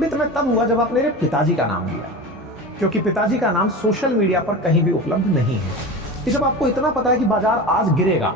अचंभित मैं तब हुआ जब आपने मेरे पिताजी का नाम लिया, क्योंकि पिताजी का नाम सोशल मीडिया पर कहीं भी उपलब्ध नहीं है। कि जब आपको इतना पता है कि बाजार आज गिरेगा,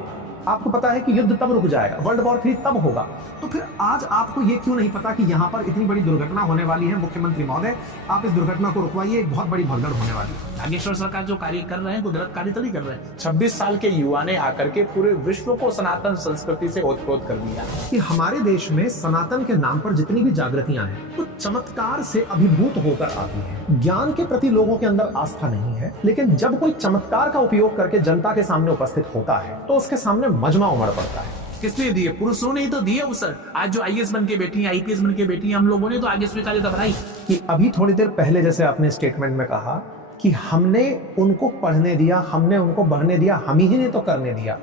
आपको पता है कि युद्ध तब रुक जाएगा, वर्ल्ड वॉर 3 तब होगा, तो फिर आज आपको ये क्यों नहीं पता कि यहाँ पर इतनी बड़ी दुर्घटना होने वाली है। मुख्यमंत्री महोदय, आप इस दुर्घटना को रुकवाइए, एक बहुत बड़ी भगदड़ होने वाली है। नागेश्वर सरकार जो कार्य कर रहे हैं वो गलत कार्य तो नहीं कर रहे हैं। 26 साल के युवा ने आकर के पूरे विश्व को सनातन संस्कृति से ओतप्रोत कर दिया कि हमारे देश में सनातन के नाम पर जितनी भी जागृतियां हैं वो चमत्कार से अभिभूत होकर आती हैं। ज्ञान के प्रति लोगों के अंदर आस्था नहीं है, लेकिन जब कोई चमत्कार का उपयोग करके जनता के सामने उपस्थित होता है तो उसके सामने मजमा उमड़ पड़ता है। किसने दिए? पुरुषों ने ही तो दिए अवसर। आज जो आईएएस बन के बैठी है, आईपीएस बन के बैठी है, हम लोगों ने तो आगे स्वीकार्यता बढ़ाई। कि अभी थोड़ी देर पहले जैसे आपने स्टेटमेंट में कहा कि हमने उनको पढ़ने दिया, हमने उनको बढ़ने दिया, हम ही ने तो करने दिया।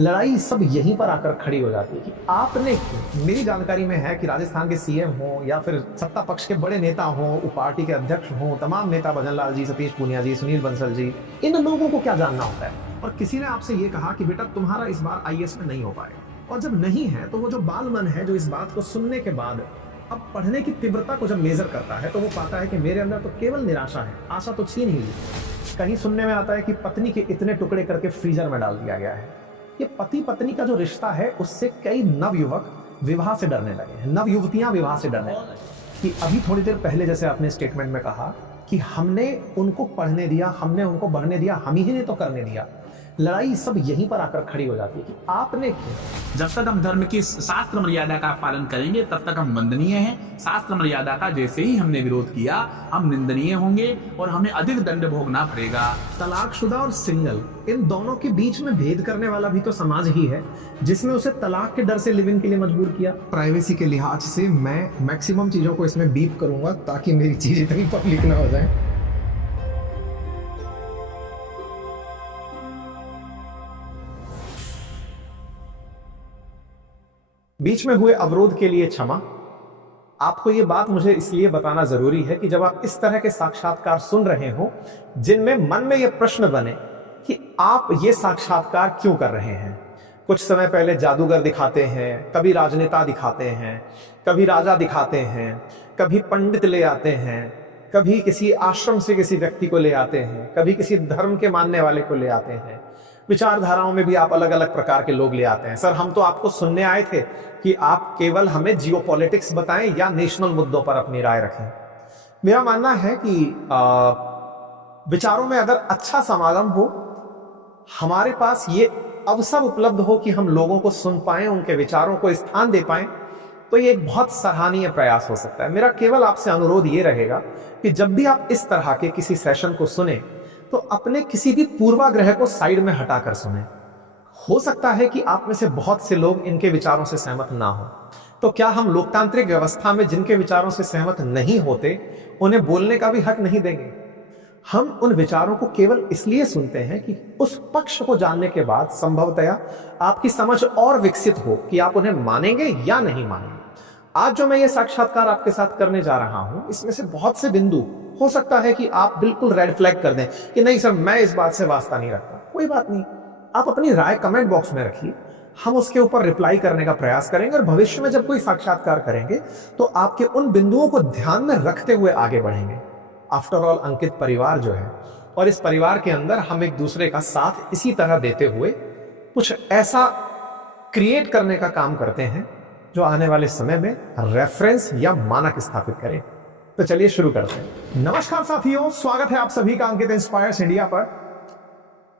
लड़ाई सब यहीं पर आकर खड़ी हो जाती है कि आपने क्यों। मेरी जानकारी में है कि राजस्थान के सीएम हो या फिर सत्ता पक्ष के बड़े नेता हो, पार्टी के अध्यक्ष हो, तमाम नेता, भजन लाल जी, सतीश पूनिया जी, सुनील बंसल जी, इन लोगों को क्या जानना होता है। और किसी ने आपसे ये कहा कि बेटा तुम्हारा इस बार आईएएस में नहीं हो पाएगा, और जब नहीं है तो वो जो बाल मन है जो इस बात को सुनने के बाद अब पढ़ने की तीव्रता को जब मेजर करता है तो वो पाता है कि मेरे अंदर तो केवल निराशा है, आशा तो छीन ही ली। कहीं सुनने में आता है कि पत्नी के इतने टुकड़े करके फ्रीजर में डाल दिया गया है। ये पति पत्नी का जो रिश्ता है उससे कई नवयुवक विवाह से डरने लगे हैं, नव युवतियां विवाह से डरने लगी। कि अभी थोड़ी देर पहले जैसे आपने स्टेटमेंट में कहा कि हमने उनको पढ़ने दिया, हमने उनको बढ़ने दिया, हम ही ने तो करने दिया। लड़ाई सब यहीं पर आकर खड़ी हो जाती है कि आपने क्यों। जब तक हम धर्म की शास्त्र मर्यादा का पालन करेंगे तब तक हम वंदनीय हैं। शास्त्र मर्यादा का जैसे ही हमने विरोध किया हम निंदनीय होंगे और हमें अधिक दंड भोगना पड़ेगा। तलाकशुदा और सिंगल, इन दोनों के बीच में भेद करने वाला भी तो समाज ही है, जिसने उसे तलाक के डर से लिव इन के लिए मजबूर किया। प्राइवेसी के लिहाज से मैं मैक्सिमम चीजों को इसमें बीप करूंगा ताकि मेरी चीज इतनी पब्लिक ना हो जाए। बीच में हुए अवरोध के लिए क्षमा। आपको ये बात मुझे इसलिए बताना जरूरी है कि जब आप इस तरह के साक्षात्कार सुन रहे हो जिनमें मन में ये प्रश्न बने कि आप ये साक्षात्कार क्यों कर रहे हैं। कुछ समय पहले जादूगर दिखाते हैं, कभी राजनेता दिखाते हैं, कभी राजा दिखाते हैं, कभी पंडित ले आते हैं, कभी किसी आश्रम से किसी व्यक्ति को ले आते हैं, कभी किसी धर्म के मानने वाले को ले आते हैं। विचारधाराओं में भी आप अलग अलग प्रकार के लोग ले आते हैं। सर, हम तो आपको सुनने आए थे कि आप केवल हमें जियोपॉलिटिक्स बताएं या नेशनल मुद्दों पर अपनी राय रखें। मेरा मानना है कि विचारों में अगर अच्छा समागम हो, हमारे पास ये अवसर उपलब्ध हो कि हम लोगों को सुन पाएं, उनके विचारों को स्थान दे पाएं, तो ये एक बहुत सराहनीय प्रयास हो सकता है। मेरा केवल आपसे अनुरोध ये रहेगा कि जब भी आप इस तरह के किसी सेशन को सुने तो अपने किसी भी पूर्वाग्रह को साइड में हटाकर सुने। हो सकता है कि आप में से बहुत से लोग इनके विचारों से सहमत ना हो, तो क्या हम लोकतांत्रिक व्यवस्था में जिनके विचारों से सहमत नहीं होते उन्हें बोलने का भी हक नहीं देंगे? हम उन विचारों को केवल इसलिए सुनते हैं कि उस पक्ष को जानने के बाद संभवतया आपकी समझ और विकसित हो कि आप उन्हें मानेंगे या नहीं मानेंगे। आज जो मैं ये साक्षात्कार आपके साथ करने जा रहा हूं, इसमें से बहुत से बिंदु हो सकता है कि आप बिल्कुल रेड फ्लैग कर दें कि नहीं सर, मैं इस बात से वास्ता नहीं रखता। कोई बात नहीं, आप अपनी राय कमेंट बॉक्स में रखिए, हम उसके ऊपर रिप्लाई करने का प्रयास करेंगे और भविष्य में जब कोई साक्षात्कार करेंगे तो आपके उन बिंदुओं को ध्यान में रखते हुए आगे बढ़ेंगे। आफ्टर ऑल अंकित परिवार जो है, और इस परिवार के अंदर हम एक दूसरे का साथ इसी तरह देते हुए कुछ ऐसा क्रिएट करने का काम करते हैं जो आने वाले समय में रेफरेंस या मानक स्थापित करे। तो चलिए शुरू करते हैं। नमस्कार साथियों, स्वागत है आप सभी का अंकित इंस्पायर्स इंडिया पर।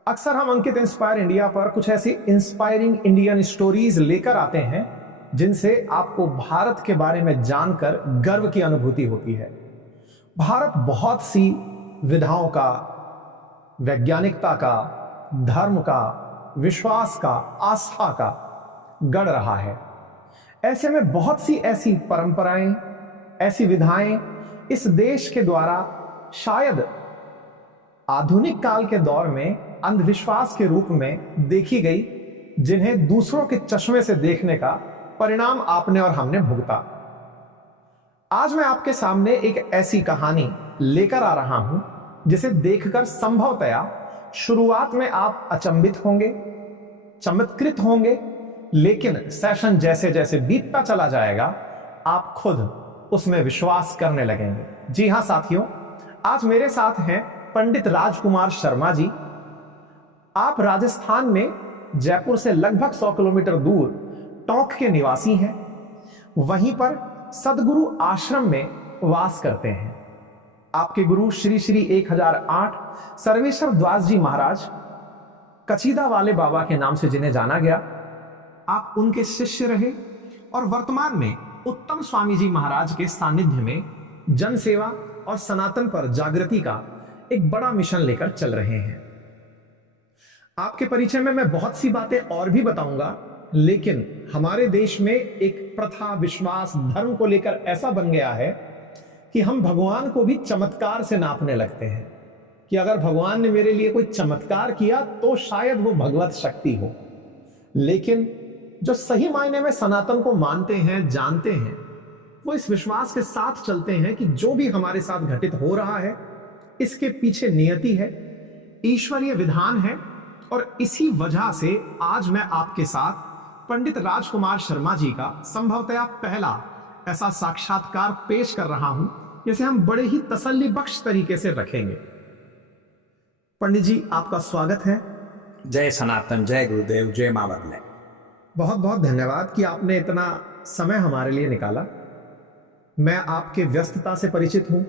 अक्सर हम अंकित इंस्पायर इंडिया पर कुछ ऐसी इंस्पायरिंग इंडियन स्टोरीज लेकर आते हैं जिनसे आपको भारत के बारे में जानकर गर्व की अनुभूति होती है। भारत बहुत सी विधाओं का, वैज्ञानिकता का, धर्म का, विश्वास का, आस्था का गढ़ रहा है। ऐसे में बहुत सी ऐसी परंपराएं, ऐसी विधाएं इस देश के द्वारा शायद आधुनिक काल के दौर में अंधविश्वास के रूप में देखी गई, जिन्हें दूसरों के चश्मे से देखने का परिणाम आपने और हमने भुगता। आज मैं आपके सामने एक ऐसी कहानी लेकर आ रहा हूं जिसे देखकर संभवतया शुरुआत में आप अचंभित होंगे, चमत्कृत होंगे, लेकिन सेशन जैसे जैसे बीतता चला जाएगा आप खुद उसमें विश्वास करने लगेंगे। जी हां साथियों, आज मेरे साथ हैं पंडित राजकुमार शर्मा जी। आप राजस्थान में जयपुर से लगभग 100 किलोमीटर दूर टोंक के निवासी हैं। वहीं पर सदगुरु आश्रम में वास करते हैं। आपके गुरु श्री श्री 1008 सर्वेश्वर दास जी महाराज कचीदा वाले बाबा के नाम से जिन्हें जाना गया, आप उनके शिष्य रहे और वर्तमान में उत्तम स्वामी जी महाराज के सानिध्य में जन सेवा और सनातन पर जागृति का एक बड़ा मिशन लेकर चल रहे हैं। आपके परिचय में मैं बहुत सी बातें और भी बताऊंगा, लेकिन हमारे देश में एक प्रथा, विश्वास, धर्म को लेकर ऐसा बन गया है कि हम भगवान को भी चमत्कार से नापने लगते हैं कि अगर भगवान ने मेरे लिए कोई चमत्कार किया तो शायद वो भगवत शक्ति हो। लेकिन जो सही मायने में सनातन को मानते हैं, जानते हैं, वो इस विश्वास के साथ चलते हैं कि जो भी हमारे साथ घटित हो रहा है इसके पीछे नियति है, ईश्वरीय विधान है। और इसी वजह से आज मैं आपके साथ पंडित राजकुमार शर्मा जी का संभवतः पहला ऐसा साक्षात्कार पेश कर रहा हूं, जिसे हम बड़े ही तसल्ली बख्श तरीके से रखेंगे। पंडित जी, आपका स्वागत है। जय सनातन, जय गुरुदेव, जय मां बदले। बहुत बहुत धन्यवाद कि आपने इतना समय हमारे लिए निकाला। मैं आपके व्यस्तता से परिचित हूं।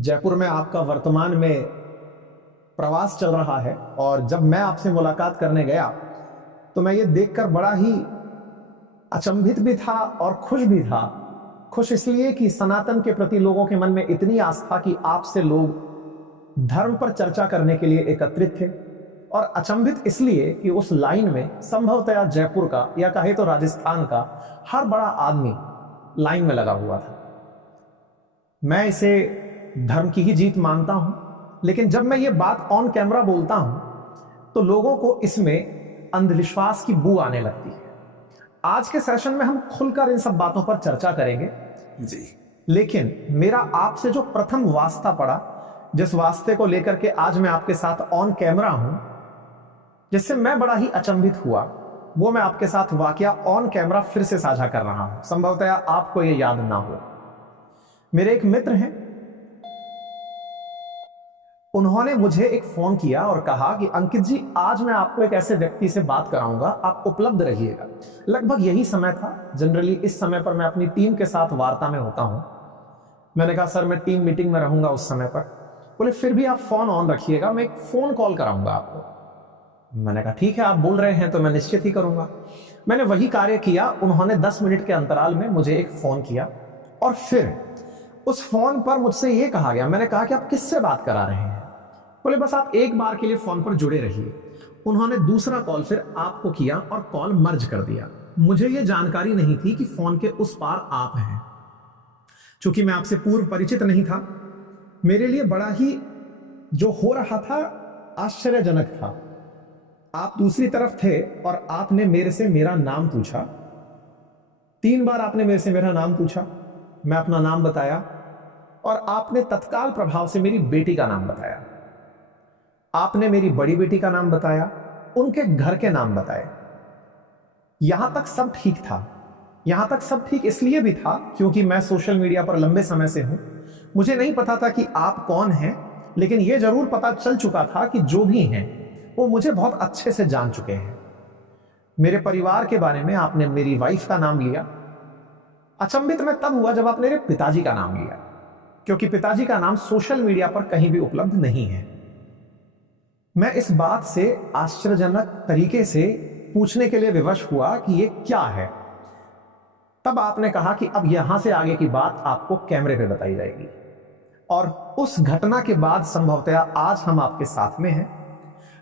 जयपुर में आपका वर्तमान में प्रवास चल रहा है और जब मैं आपसे मुलाकात करने गया तो मैं ये देखकर बड़ा ही अचंभित भी था और खुश भी था। खुश इसलिए कि सनातन के प्रति लोगों के मन में इतनी आस्था कि आपसे लोग धर्म पर चर्चा करने के लिए एकत्रित थे, और अचंभित इसलिए कि उस लाइन में संभवतः जयपुर का या कहे तो राजस्थान का हर बड़ा आदमी लाइन में लगा हुआ था। मैं इसे धर्म की ही जीत मानता हूं, लेकिन जब मैं ये बात ऑन कैमरा बोलता हूं तो लोगों को इसमें अंधविश्वास की बू आने लगती है। आज के सेशन में हम खुलकर इन सब बातों पर चर्चा करेंगे जी। लेकिन मेरा आपसे जो प्रथम वास्ता पड़ा, जिस वास्ते को लेकर के आज मैं आपके साथ ऑन कैमरा हूं, जिससे मैं बड़ा ही अचंभित हुआ, वो मैं आपके साथ वाकया ऑन कैमरा फिर से साझा कर रहा हूं। संभवतः आपको ये याद ना हो। मेरे एक मित्र हैं, उन्होंने मुझे एक फोन किया और कहा कि अंकित जी, आज मैं आपको एक ऐसे व्यक्ति से बात कराऊंगा, आप उपलब्ध रहिएगा। लगभग यही समय था। जनरली इस समय पर मैं अपनी टीम के साथ वार्ता में होता हूं। मैंने कहा सर, मैं टीम मीटिंग में रहूंगा उस समय पर। बोले फिर भी आप फोन ऑन रखिएगा, मैं एक फोन कॉल कराऊंगा आपको। मैंने कहा ठीक है, आप बोल रहे हैं तो मैं निश्चित ही करूंगा। मैंने वही कार्य किया। उन्होंने 10 मिनट के अंतराल में मुझे एक फोन किया और फिर उस फोन पर मुझसे यह कहा गया, मैंने कहा कि आप किससे बात करा रहे हैं? बोले बस आप एक बार के लिए फोन पर जुड़े रहिए। उन्होंने दूसरा कॉल फिर आपको किया और कॉल मर्ज कर दिया। मुझे यह जानकारी नहीं थी कि फोन के उस पार आप हैं। चूंकि मैं आपसे पूर्व परिचित नहीं था, मेरे लिए बड़ा ही जो हो रहा था आश्चर्यजनक था। आप दूसरी तरफ थे और आपने मेरे से मेरा नाम पूछा। 3 बार आपने मेरे से मेरा नाम पूछा। मैं अपना नाम बताया और आपने तत्काल प्रभाव से मेरी बेटी का नाम बताया। आपने मेरी बड़ी बेटी का नाम बताया, उनके घर के नाम बताए। यहां तक सब ठीक था। यहां तक सब ठीक इसलिए भी था क्योंकि मैं सोशल मीडिया पर लंबे समय से हूं। मुझे नहीं पता था कि आप कौन हैं, लेकिन यह जरूर पता चल चुका था कि जो भी हैं वो मुझे बहुत अच्छे से जान चुके हैं। मेरे परिवार के बारे में आपने मेरी वाइफ का नाम लिया। अचंभित मैं तब हुआ जब आपने मेरे पिताजी का नाम लिया, क्योंकि पिताजी का नाम सोशल मीडिया पर कहीं भी उपलब्ध नहीं है। मैं इस बात से आश्चर्यजनक तरीके से पूछने के लिए विवश हुआ कि ये क्या है। तब आपने कहा कि अब यहां से आगे की बात आपको कैमरे पे बताई जाएगी। और उस घटना के बाद संभवतः आज हम आपके साथ में हैं।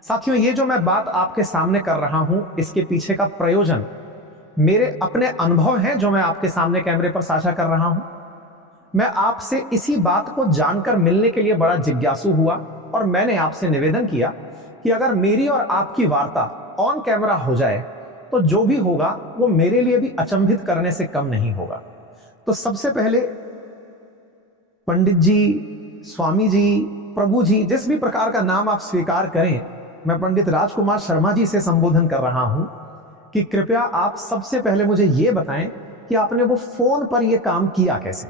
साथियों, ये जो मैं बात आपके सामने कर रहा हूं, इसके पीछे का प्रयोजन मेरे अपने अनुभव हैं जो मैं आपके सामने कैमरे पर साझा कर रहा हूं। मैं आपसे इसी बात को जानकर मिलने के लिए बड़ा जिज्ञासु हुआ और मैंने आपसे निवेदन किया कि अगर मेरी और आपकी वार्ता ऑन कैमरा हो जाए तो जो भी होगा वो मेरे लिए भी अचंभित करने से कम नहीं होगा। तो सबसे पहले पंडित जी, स्वामी जी, प्रभु जी, जिस भी प्रकार का नाम आप स्वीकार करें, मैं पंडित राजकुमार शर्मा जी से संबोधन कर रहा हूं कि कृपया आप सबसे पहले मुझे यह बताएं कि आपने वो फोन पर यह काम किया कैसे।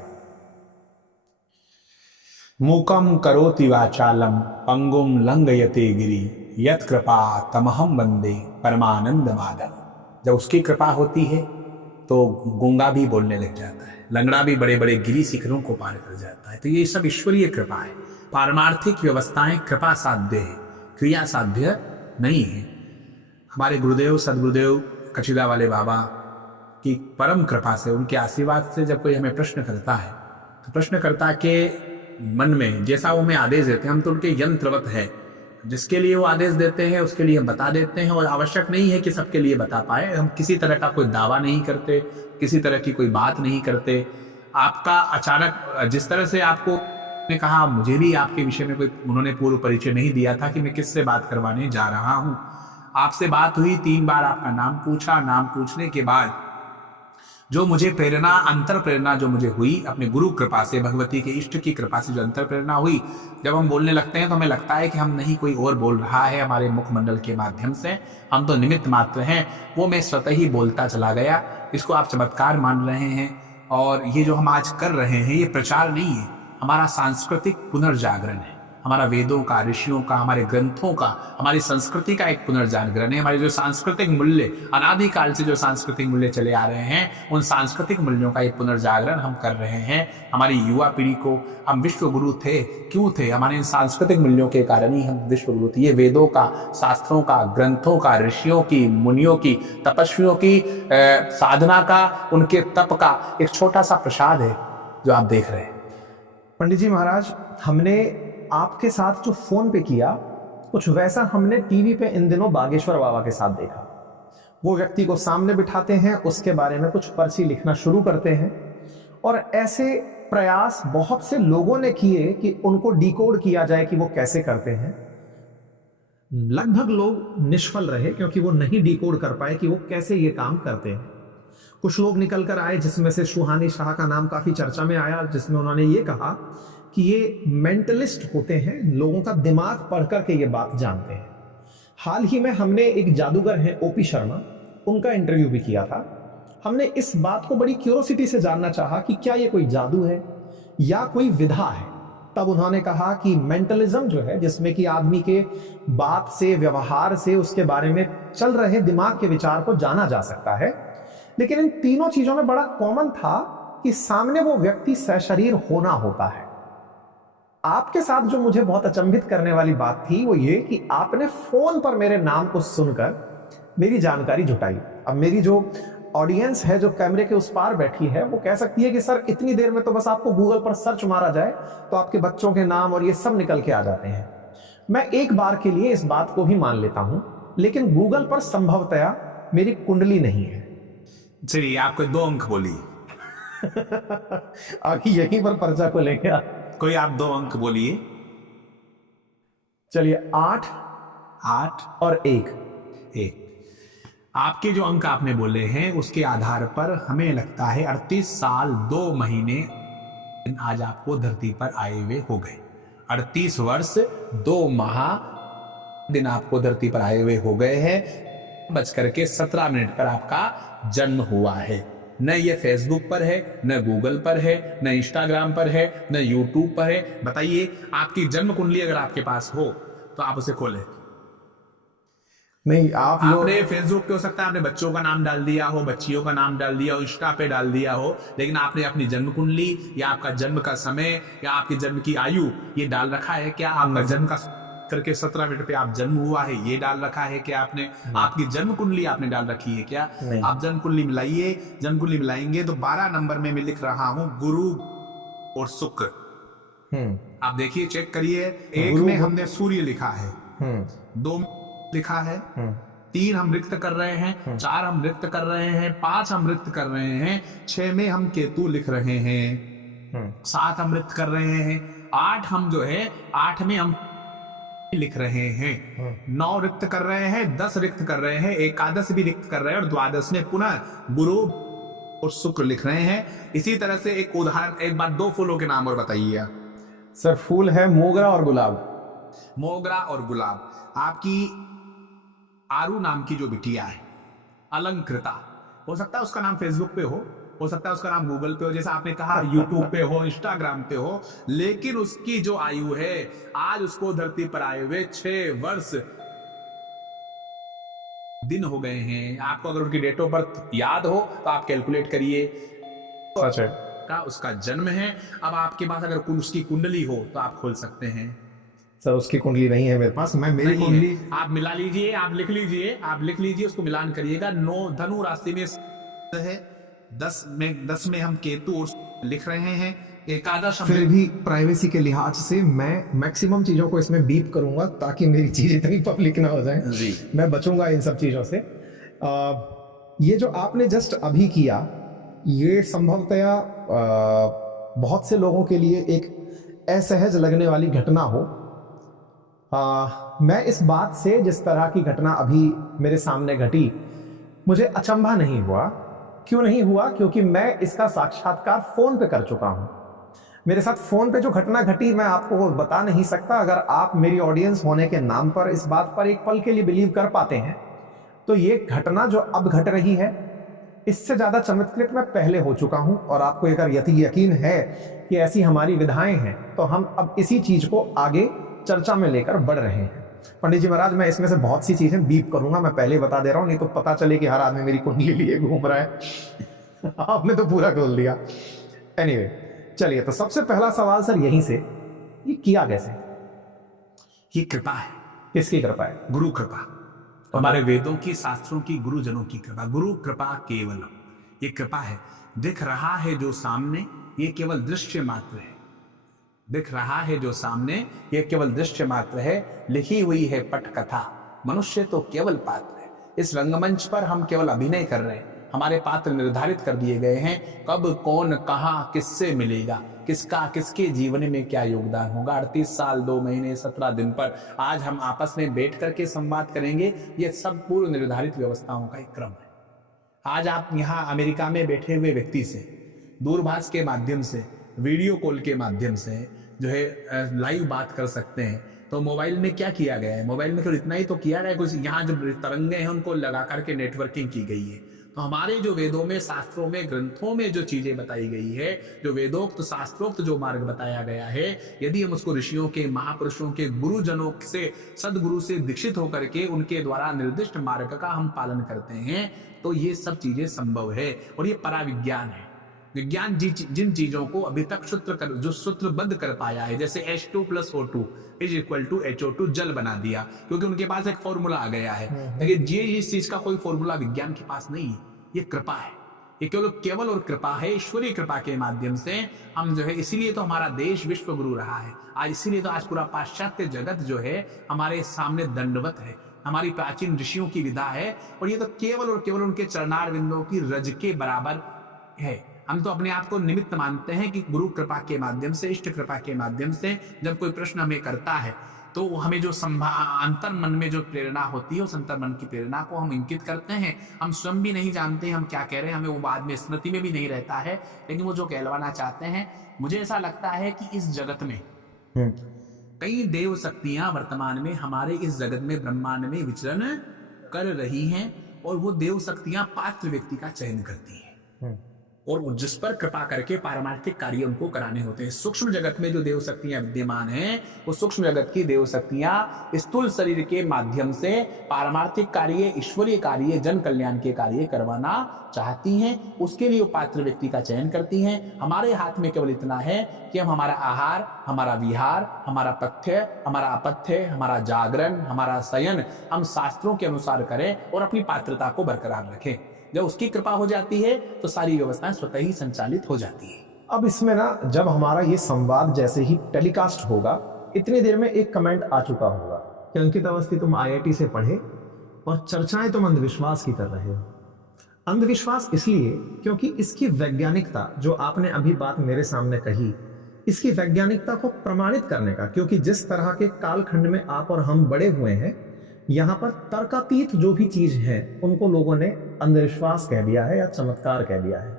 मूकम करोति वाचालम पंगुम लंघयते गिरि यत् कृपा तमहम वंदे परमानंद माधव। जब उसकी कृपा होती है तो गूंगा भी बोलने लग जाता है, लंगड़ा भी बड़े बड़े गिरी शिखरों को पार कर जाता है। तो ये सब ईश्वरीय कृपा है। पारमार्थिक व्यवस्थाएं कृपा साध्य है, क्रिया साध्य नहीं है। हमारे गुरुदेव सदगुरुदेव कचिदा वाले बाबा की परम कृपा से, उनके आशीर्वाद से जब कोई हमें प्रश्न करता है तो प्रश्नकर्ता के मन में जैसा वो हमें आदेश देते हैं, हम तो उनके यंत्रवत है। जिसके लिए वो आदेश देते हैं उसके लिए हम बता देते हैं, और आवश्यक नहीं है कि सबके लिए बता पाए। हम किसी तरह का कोई दावा नहीं करते, किसी तरह की कोई बात नहीं करते। आपका अचानक जिस तरह से आपको ने कहा, मुझे भी आपके विषय में कोई उन्होंने पूर्व परिचय नहीं दिया था कि मैं किससे बात करवाने जा रहा हूं। आपसे बात हुई, 3 बार आपका नाम पूछा। नाम पूछने के बाद जो मुझे प्रेरणा, अंतर प्रेरणा जो मुझे हुई अपने गुरु कृपा से, भगवती के इष्ट की कृपा से जो अंतर प्रेरणा हुई, जब हम बोलने लगते हैं तो हमें लगता है कि हम नहीं, कोई और बोल रहा है हमारे मुखमंडल के माध्यम से, हम तो निमित्त मात्र हैं। वो मैं स्वतः ही बोलता चला गया। इसको आप चमत्कार मान रहे हैं, और ये जो हम आज कर रहे हैं ये प्रचार नहीं है, हमारा सांस्कृतिक पुनर्जागरण है। हमारा वेदों का, ऋषियों का, हमारे ग्रंथों का, हमारी संस्कृति का एक पुनर्जागरण है। हमारे जो सांस्कृतिक मूल्य, अनादिकाल से जो सांस्कृतिक मूल्य चले आ रहे हैं, उन सांस्कृतिक मूल्यों का एक पुनर्जागरण हम कर रहे हैं। हमारी युवा पीढ़ी को, हम विश्व गुरु थे, क्यों थे? हमारे इन सांस्कृतिक मूल्यों के कारण ही हम विश्व गुरु थे। ये वेदों का, शास्त्रों का, ग्रंथों का, ऋषियों की, मुनियों की, तपस्वियों की साधना का, उनके तप का एक छोटा सा प्रसाद है जो आप देख रहे हैं। पंडित जी महाराज, हमने आपके साथ जो फोन पे किया, कुछ वैसा हमने टीवी पे इन दिनों बागेश्वर बाबा के साथ देखा। वो व्यक्ति को सामने बिठाते हैं, उसके बारे में कुछ पर्ची लिखना शुरू करते हैं, और ऐसे प्रयास बहुत से लोगों ने किए कि उनको डिकोड किया जाए कि वो कैसे करते हैं। लगभग लोग निष्फल रहे, क्योंकि वो नहीं डिकोड कर पाए कि वो कैसे ये काम करते हैं। कुछ लोग निकल कर आए, जिसमें से सुहानी शाह का नाम काफी चर्चा में आया, जिसमें उन्होंने ये कहा कि ये मेंटलिस्ट होते हैं, लोगों का दिमाग पढ़ करके ये बात जानते हैं। हाल ही में हमने एक जादूगर हैं ओपी शर्मा, उनका इंटरव्यू भी किया था। हमने इस बात को बड़ी क्यूरोसिटी से जानना चाहा कि क्या ये कोई जादू है या कोई विधा है। तब उन्होंने कहा कि मेंटलिज्म जो है, जिसमें कि आदमी के बात से, व्यवहार से, उसके बारे में चल रहे दिमाग के विचार को जाना जा सकता है, लेकिन इन तीनों चीजों में बड़ा कॉमन था कि सामने वो व्यक्ति सशरीर होना होता है। आपके साथ जो मुझे बहुत अचंभित करने वाली बात थी वो ये कि आपने फोन पर मेरे नाम को सुनकर मेरी जानकारी जुटाई। अब मेरी जो ऑडियंस है, जो कैमरे के उस पार बैठी है, वो कह सकती है कि सर इतनी देर में तो बस आपको गूगल पर सर्च मारा जाए तो आपके बच्चों के नाम और ये सब निकल के आ जाते हैं। मैं एक बार के लिए इस बात को भी मान लेता हूं, लेकिन गूगल पर संभवतया मेरी कुंडली नहीं है। चलिए, आपको 2 अंक बोलिए। आखिर यहीं पर पर्चा को लेंगे आप। कोई आप 2 अंक बोलिए। चलिए, 8 और 1। आपके जो अंक आपने बोले हैं उसके आधार पर हमें लगता है 38 साल 2 महीने आज आपको धरती पर आए हुए हो गए। 38 वर्ष 2 माह दिन आपको धरती पर आए हुए हो गए हैं। 17:17 पर आपका जन्म हुआ है। न ये फेसबुक पर है, न गूगल पर है, न इंस्टाग्राम पर है, न यूट्यूब पर है। बताइए, आपकी जन्म कुंडली अगर आपके पास हो तो आप उसे खोलें। नहीं, आपने फेसबुक पे हो सकता है आपने बच्चों का नाम डाल दिया हो, बच्चियों का नाम डाल दिया हो, इंस्टा पे डाल दिया हो, लेकिन आपने अपनी जन्म कुंडली या आपका जन्म का समय या आपकी जन्म की आयु ये डाल रखा है क्या? आपका जन्म का करके 17 मिनट पे आप जन्म हुआ है ये डाल रखा है क्या आपने? आपकी जन्म कुंडली आपने डाल रखी है क्या? आप जन्म कुंडली मिलाइए। जन्म कुंडली मिलाएंगे तो 12 नंबर में मैं लिख रहा हूं गुरु और शुक्र। आप देखिए, चेक करिए। 1 में हमने सूर्य लिखा है, 2 लिखा है, 3 हम रिक्त कर रहे हैं, 4 हम रिक्त कर रहे हैं, 5 हम रिक्त कर रहे हैं, 6 में हम केतु लिख रहे हैं, 7 हम रिक्त कर रहे हैं, 8 हम जो है 8 में हम लिख रहे हैं, 9 रिक्त कर रहे हैं, 10 रिक्त कर रहे हैं, एकादश भी रिक्त कर रहे हैं, और द्वादश में पुनः गुरु और शुक्र लिख रहे हैं। इसी तरह से एक उदाहरण, एक बार 2 फूलों के नाम और बताइए। सर, फूल है मोगरा और गुलाब। मोगरा और गुलाब। आपकी आरू नाम की जो बिटिया है, अलंकृता, हो सकता है उसका नाम फेसबुक पे हो हो सकता है उसका नाम गूगल पे हो, जैसा आपने कहा यूट्यूब पे हो, इंस्टाग्राम पे हो, लेकिन उसकी जो आयु है, आज उसको धरती पर आए हुए 6 वर्ष दिन हो गए हैं। आपको अगर उनकी डेट ऑफ बर्थ याद हो तो आप कैलकुलेट करिए, सच है। का उसका जन्म है। अब आपके पास अगर उसकी कुंडली हो तो आप खोल सकते हैं। सर उसकी कुंडली नहीं है मेरे पास, मैं मेरी नहीं कुंडली है, आप मिला लीजिए, आप लिख लीजिए, आप लिख लीजिए, उसको मिलान करिएगा। 9 धनु राशि में है, 10 में हम केतु लिख रहे हैं, एकादश हम फिर भी प्राइवेसी के लिहाज से मैं मैक्सिमम चीजों को इसमें बीप करूंगा ताकि मेरी चीज इतनी पब्लिक ना हो जाए। जी। मैं बचूंगा इन सब चीजों से। ये जो आपने जस्ट अभी किया, ये संभवतया बहुत से लोगों के लिए एक असहज लगने वाली घटना हो। मैं इस बात से, जिस तरह की घटना अभी मेरे सामने घटी, मुझे अचंभा नहीं हुआ। क्यों नहीं हुआ? क्योंकि मैं इसका साक्षात्कार फोन पे कर चुका हूं। मेरे साथ फोन पे जो घटना घटी मैं आपको बता नहीं सकता। अगर आप मेरी ऑडियंस होने के नाम पर इस बात पर एक पल के लिए बिलीव कर पाते हैं तो ये घटना जो अब घट रही है, इससे ज्यादा चमत्कृत मैं पहले हो चुका हूं। और आपको अगर यकीन है कि ऐसी हमारी विधाएं हैं तो हम अब इसी चीज को आगे चर्चा में लेकर बढ़ रहे हैं। पंडित जी महाराज, मैं इसमें से बहुत सी चीजें बीप करूंगा, मैं पहले बता दे रहा हूं, नहीं तो पता चले कि हर आदमी मेरी कुंडली लिए घूम रहा है। आपने तो पूरा खोल दिया। एनीवे, चलिए, तो सबसे पहला सवाल सर यहीं से, ये किया कैसे? ये कृपा है। किसकी कृपा है? गुरु कृपा, हमारे वेदों की, शास्त्रों की, गुरुजनों की कृपा। गुरु कृपा केवलम, ये कृपा है। दिख रहा है जो सामने, ये केवल दृश्य मात्र है। दिख रहा है जो सामने, ये केवल दृश्य मात्र है। लिखी हुई है पट कथा, मनुष्य तो केवल पात्र है। इस रंगमंच पर हम केवल अभिनय कर रहे हैं। हमारे पात्र निर्धारित कर दिए गए हैं। कब, कौन, कहां, किससे मिलेगा, किसका, किसके जीवन में क्या योगदान होगा। 38 साल 2 महीने 17 दिन पर आज हम आपस में बैठ करके संवाद करेंगे। ये सब पूर्व निर्धारित व्यवस्थाओं का एक क्रम है। आज आप यहाँ अमेरिका में बैठे हुए व्यक्ति से दूरभाष के माध्यम से, वीडियो कॉल के माध्यम से जो है लाइव बात कर सकते हैं। तो मोबाइल में क्या किया गया है? मोबाइल में तो इतना ही तो किया गया है, कुछ यहाँ जो तरंगे हैं उनको लगा करके नेटवर्किंग की गई है। तो हमारे जो वेदों में, शास्त्रों में, ग्रंथों में जो चीजें बताई गई है, जो वेदोक्त शास्त्रोक्त जो मार्ग बताया गया है, यदि हम उसको ऋषियों के, महापुरुषों के, गुरुजनों से, सदगुरु से दीक्षित होकर के उनके द्वारा निर्दिष्ट मार्ग का हम पालन करते हैं, तो ये सब चीजें संभव है। और ये पराविज्ञान है। विज्ञान जिन चीजों को अभी तक जो सूत्रबद्ध कर पाया है, जैसे H2 + O2 = HO2, जल बना दिया, क्योंकि उनके पास एक फॉर्मूला आ गया है। लेकिन ये इस चीज का कोई फॉर्मूला विज्ञान के पास नहीं है। ये कृपा है, ये केवल और कृपा है। ईश्वरीय कृपा के माध्यम से हम जो है, इसीलिए तो हमारा देश विश्व गुरु रहा है आज। इसीलिए तो आज पूरा पाश्चात्य जगत जो है हमारे सामने दंडवत है। हमारी प्राचीन ऋषियों की विधा है, और ये तो केवल और केवल उनके चरणार बिंदुओं की रज के बराबर है। हम तो अपने आप को निमित्त मानते हैं कि गुरु कृपा के माध्यम से, इष्ट कृपा के माध्यम से जब कोई प्रश्न हमें करता है तो हमें जो अंतर मन में जो प्रेरणा होती है, उस अंतर मन की प्रेरणा को हम इंकित करते हैं। हम स्वयं भी नहीं जानते हम क्या कह रहे हैं, हमें वो बाद में स्मृति में भी नहीं रहता है, लेकिन वो जो कहलवाना चाहते हैं। मुझे ऐसा लगता है कि इस जगत में कई देव शक्तियां वर्तमान में हमारे इस जगत में, ब्रह्मांड में विचरण कर रही हैं, और वो देव शक्तियां पात्र व्यक्ति का चयन करती हैं, और जिस पर कृपा करके पारमार्थिक कार्य उनको कराने होते हैं। सूक्ष्म जगत में जो देव शक्तियां विद्यमान हैं, वो सूक्ष्म जगत की देव शक्तियां स्थूल शरीर के माध्यम से पारमार्थिक कार्य, ईश्वरीय कार्य, जन कल्याण के कार्य करवाना चाहती हैं। उसके लिए पात्र व्यक्ति का चयन करती हैं। हमारे हाथ में केवल इतना है कि हम हमारा आहार, हमारा विहार, हमारा पथ्य, हमारा अपथ्य, हमारा जागरण, हमारा शयन हम शास्त्रों के अनुसार करें और अपनी पात्रता को बरकरार रखें। जब उसकी कृपा हो जाती है तो सारी व्यवस्थाएं स्वतः ही संचालित हो जाती है। अब इसमें ना, जब हमारा ये संवाद जैसे ही टेलीकास्ट होगा, इतनी देर में एक कमेंट आ चुका होगा कि अंकित अवस्थी, तुम IIT से पढ़े और चर्चाएं तुम अंधविश्वास की कर रहे हो। अंधविश्वास इसलिए क्योंकि इसकी वैज्ञानिकता, जो आपने अभी बात मेरे सामने कही, इसकी वैज्ञानिकता को प्रमाणित करने का, क्योंकि जिस तरह के कालखंड में आप और हम बड़े हुए हैं, यहाँ पर तर्कातीत जो भी चीज है उनको लोगों ने अंधविश्वास कह दिया है या चमत्कार कह दिया है,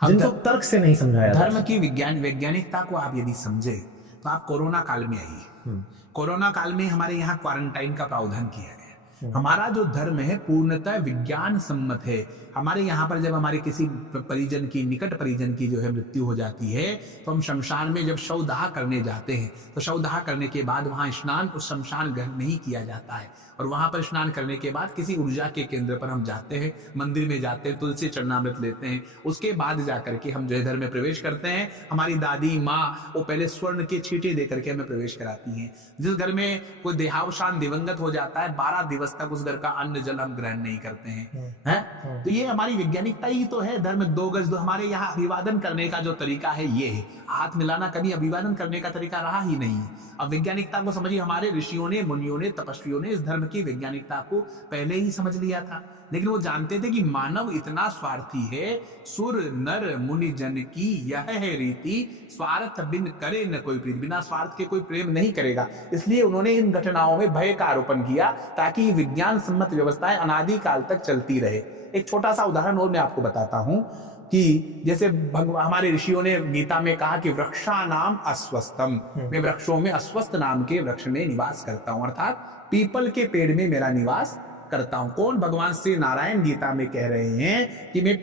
जिनको तर्क से नहीं समझाया। धर्म की वैज्ञानिकता को आप यदि समझे तो आप कोरोना काल में आइए। कोरोना काल में हमारे यहाँ क्वारंटाइन का प्रावधान किया गया। हमारा जो धर्म है पूर्णतः विज्ञान सम्मत है। हमारे यहाँ पर जब हमारे किसी परिजन की, निकट परिजन की जो है मृत्यु हो जाती है, तो हम शमशान में जब शवदाह करने जाते हैं, तो शवदाह करने के बाद वहाँ स्नान उस शमशान घर में ही किया जाता है। और वहाँ पर स्नान करने के बाद किसी ऊर्जा के केंद्र पर हम जाते हैं, मंदिर में जाते हैं, तुलसी चरणामृत लेते हैं, उसके बाद जाकर के हम जो है घर में प्रवेश करते हैं। हमारी दादी माँ वो पहले स्वर्ण के छींटे दे करके हमें प्रवेश कराती हैं। जिस घर में कोई देहावसान दिवंगत हो जाता है, 12 दिवस तक उस घर का अन्न जल हम ग्रहण नहीं करते हैं। तो ये हमारी वैज्ञानिकता ही तो है। धर्म 2 गज 2, हमारे यहाँ अभिवादन करने का जो तरीका है ये है। हाथ मिलाना कभी अभिवादन करने का तरीका रहा ही नहीं है। अब वैज्ञानिकता को समझिए, हमारे ऋषियों ने, मुनियों ने, तपस्वियों ने इस धर्म की वैज्ञानिकता को पहले ही समझ लिया था। लेकिन वो जानते थे कि मानव इतना स्वार्थी है, सुर नर मुनि जन की यह है रीति, स्वार्थ बिन करे न कोई प्रीति, बिना स्वार्थ के कोई प्रेम नहीं करेगा। इसलिए उन्होंने इन घटनाओं में भय का आरोपण किया, ताकि विज्ञान सम्मत व्यवस्थाएं अनादि काल तक चलती रहे। एक छोटा सा उदाहरण और मैं आपको बताता हूं कि जैसे हमारे ऋषियों ने गीता में कहा कि वृक्षा नाम अस्वस्थम, मैं वृक्षों में अस्वस्थ नाम के वृक्ष में निवास करता हूं, अर्थात पीपल के पेड़ में मेरा निवास करता हूं। कौन? भगवान श्री नारायण गीता में कह रहे हैं कि मैं